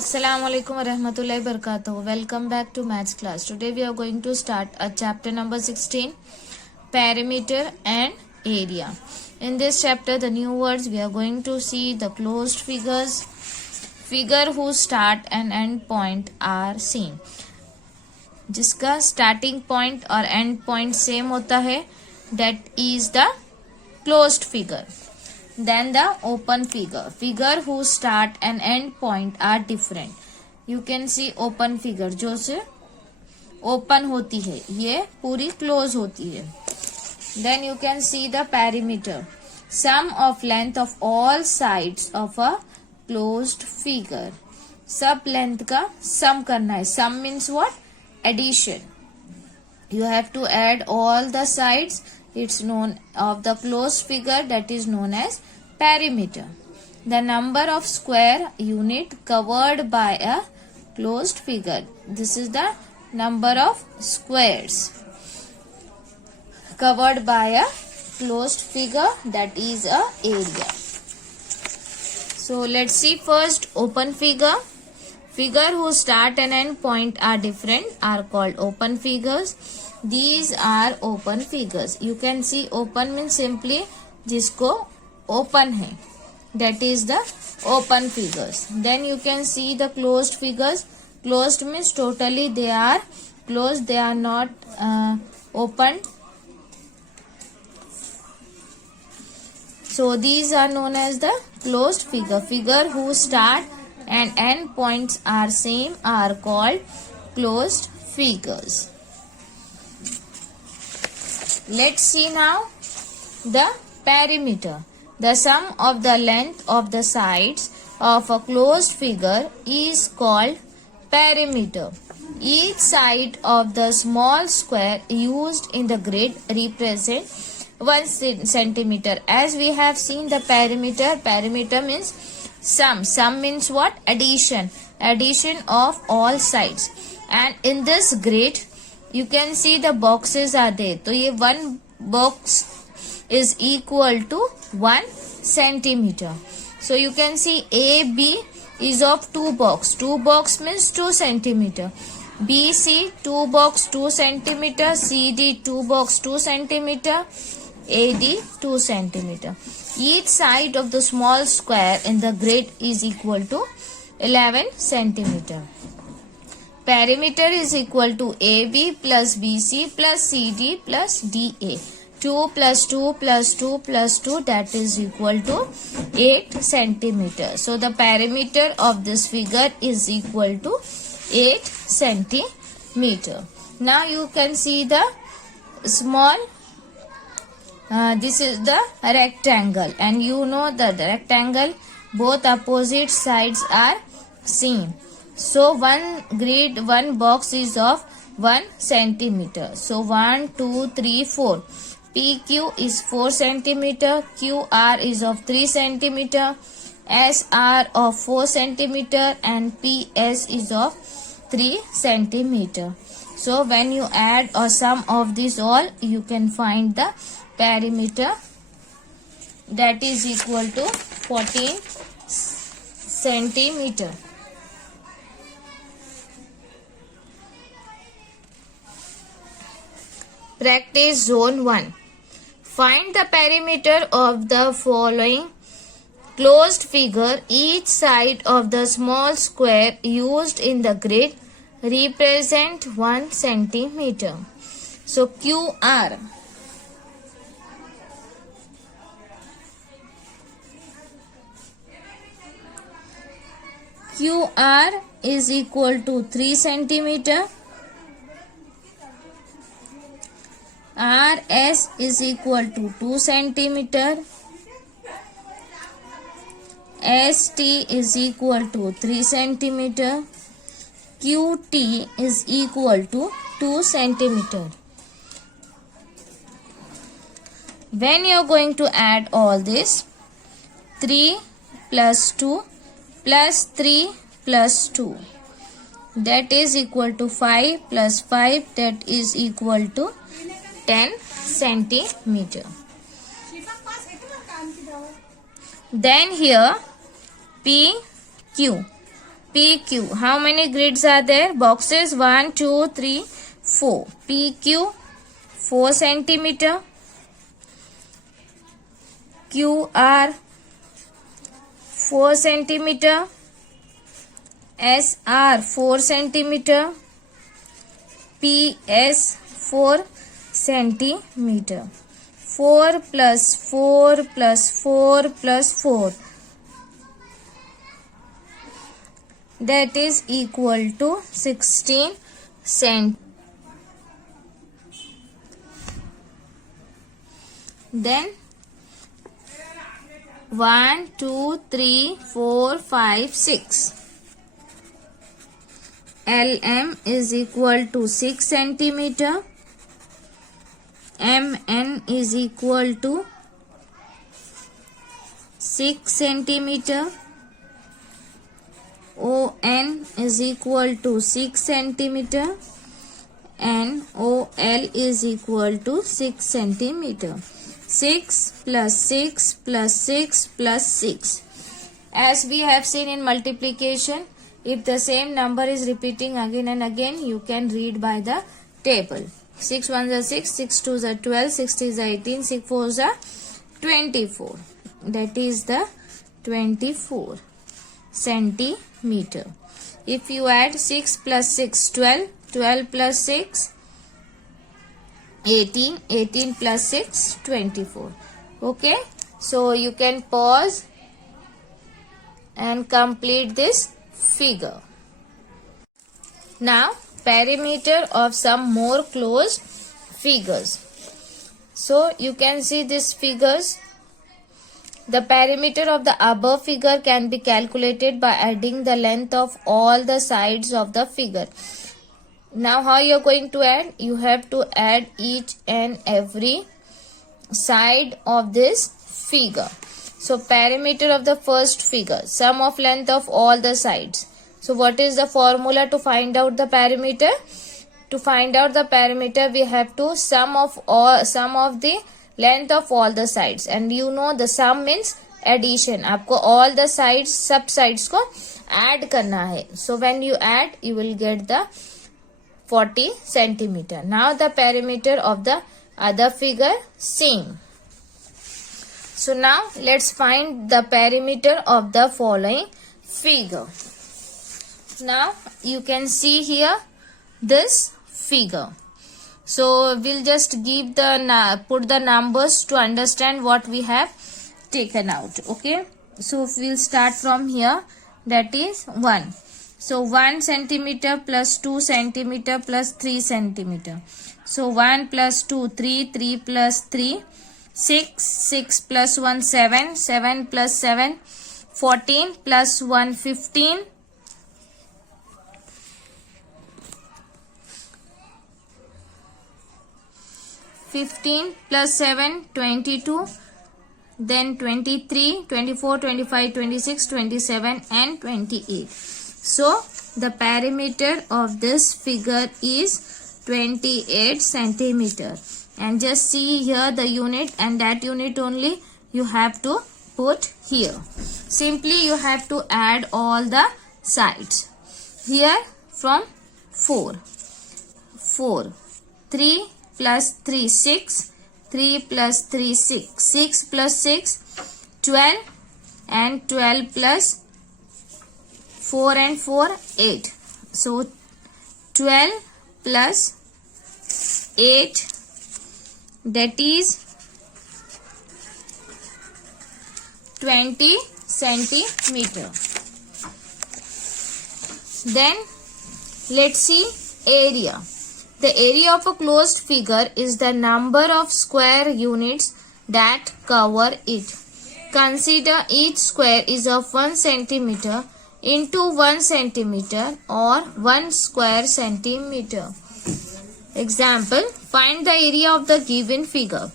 Assalamu alaikum warahmatullahi wabarakatuh. Welcome back to maths class. Today we are going to start a chapter number 16, perimeter and area. In this chapter, the new words we are going to see the closed figures, figure whose start and end point are same. जिसका starting point और end point same होता है, that is the closed figure. Then the open figure, figure whose start and end point are different. You can see open figure जो से open होती है, ये पूरी close होती है. Then you can see the perimeter, sum of length of all sides of a closed figure. सब length का sum करना है. Sum means what? Addition. You have to add all the sides. It's known of the closed figure, that is known as perimeter. The number of square unit covered by a closed figure. This is the number of squares covered by a closed figure, that is a area. So let's see first open figure. Figure whose start and end point are different are called open figures. These are open figures. You can see open means simply जिसको open है, that is the open figures. Then you can see the closed figures. Closed means totally they are closed, they are not open. So these are known as the closed figure. Figure whose start and end points are same are called closed figures. Let's see now the perimeter. The sum of the length of the sides of a closed figure is called perimeter. Each side of the small square used in the grid represent 1 centimeter. As we have seen the perimeter, perimeter means sum. Sum means what? Addition. Addition of all sides. And in this grid, you can see the boxes are there. So, ये one box is equal to 1 centimeter. So, you can see A, B is of 2 box. 2 box means 2 centimeter. B, C, 2 box 2 centimeter. C, D, 2 box 2 centimeter. A, D, 2 centimeter. Each side of the small square in the grid is equal to 11 centimeter. Perimeter is equal to AB plus BC plus CD plus DA. 2 plus 2 plus 2 plus 2, that is equal to 8 centimeter. So the perimeter of this figure is equal to 8 centimeter. Now you can see the small this is the rectangle, and you know that the rectangle both opposite sides are same. So one grid, one box is of 1 centimeter. So 1, 2, 3, 4. PQ is 4 centimeter. QR is of 3 centimeter. SR of 4 centimeter and PS is of 3 centimeter. So when you add or sum of these all, you can find the perimeter, that is equal to 14 centimeter. Practice zone 1. Find the perimeter of the following closed figure. Each side of the small square used in the grid represent 1 centimeter. So QR. QR is equal to 3 centimeter. RS is equal to 2 centimeter. ST is equal to 3 centimeter. QT is equal to 2 centimeter. When you are going to add all this, 3 plus 2 plus 3 plus 2, that is equal to 5 plus 5, that is equal to 10 centimeter. Then here PQ. PQ. How many grids are there? Boxes 1, 2, 3, 4. PQ 4 centimeter. QR 4 centimeter. SR 4 centimeter. PS 4 centimeter. 4 plus 4 plus 4 plus 4. That is equal to 16 cent. Then 1, 2, 3, 4, 5, 6. LM is equal to 6 centimeter. MN is equal to 6 centimeter. ON is equal to 6 centimeter. And OL is equal to 6 centimeter. 6 plus 6 plus 6 plus 6. As we have seen in multiplication, if the same number is repeating again and again, you can read by the table. 6 1s are 6, 6 2s are 12, 6 3s are 18, 6 4s are 24. That is the 24 centimeter. If you add 6 plus 6, 12, 12 plus 6, 18, 18 plus 6, 24. Okay, so you can pause and complete this figure. Now, perimeter of some more closed figures. So, you can see these figures. The perimeter of the above figure can be calculated by adding the length of all the sides of the figure. Now, how you are going to add? You have to add each and every side of this figure. So, perimeter of the first figure, sum of length of all the sides. So, what is the formula to find out the perimeter? To find out the perimeter, we have to sum of the length of all the sides. And you know the sum means addition. आपको all the sides, sub sides को add करना है. So, when you add, you will get the 40 centimeter. Now, the perimeter of the other figure, same. So, now let's find the perimeter of the following figure. Now, you can see here this figure. So, we'll just give put the numbers to understand what we have taken out. Okay. So, we'll start from here. That is 1. So, 1 centimeter plus 2 centimeter plus 3 centimeter. So, 1 plus 2, 3, 3 plus 3, 6, 6 plus 1, 7, 7 plus 7, 14 plus 1, 15, 15 plus 7, 22, then 23, 24, 25, 26, 27 and 28. So, the perimeter of this figure is 28 centimeter. And just see here the unit, and that unit only you have to put here. Simply you have to add all the sides. Here from 4. 3 plus 3, 6. 3 plus 3, 6. 6 plus 6, 12. And 12 plus 4 and 4, 8. So, 12 plus 8, that is 20 centimeter. Then, let's see area. The area of a closed figure is the number of square units that cover it. Consider each square is of 1 centimeter into 1 centimeter or 1 square centimeter. Example, find the area of the given figure.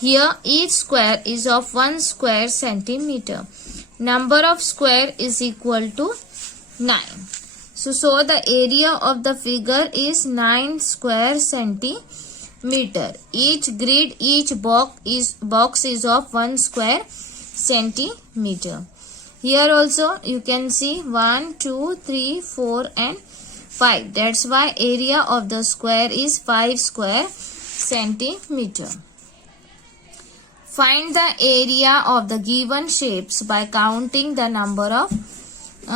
Here each square is of 1 square centimeter. Number of square is equal to 9. So the area of the figure is 9 square centimeter. Each grid, each box is of 1 square centimeter. Here also you can see 1, 2, 3, 4 and 5. That's why area of the square is 5 square centimeter. Find the area of the given shapes by counting the number of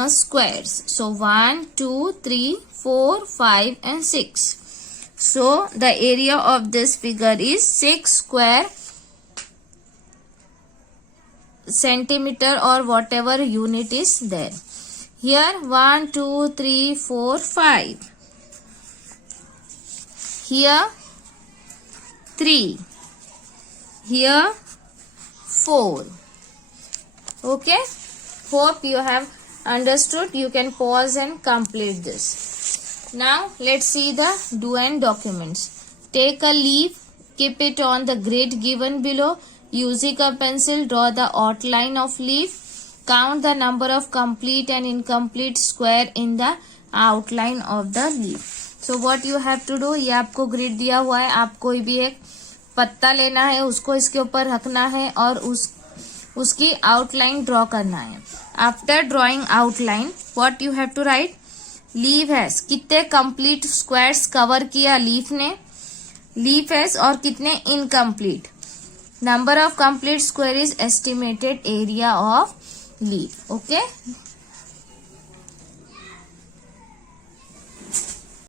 squares. So 1, 2, 3, 4, 5 and 6. So the area of this figure is 6 square centimeter or whatever unit is there. Here 1, 2, 3, 4, 5. Here 3. Here 4. Okay. Hope you have understood. You can pause and complete this. Now let's see the do and documents. Take a leaf, keep it on the grid given below. Using a pencil, draw the outline of leaf. Count the number of complete and incomplete square in the outline of the leaf. So what you have to do, ये आपको grid दिया हुआ है, आप कोई भी एक पत्ता लेना है, उसको इसके ऊपर रखना है और उसकी आउटलाइन ड्रॉ करना है. After drawing outline what you have to write, leaf has, कितने कंप्लीट स्क्वायर्स कवर किया लीफ ने, लीफ हैज, और कितने incomplete. Number of complete square is estimated area of leaf. Okay.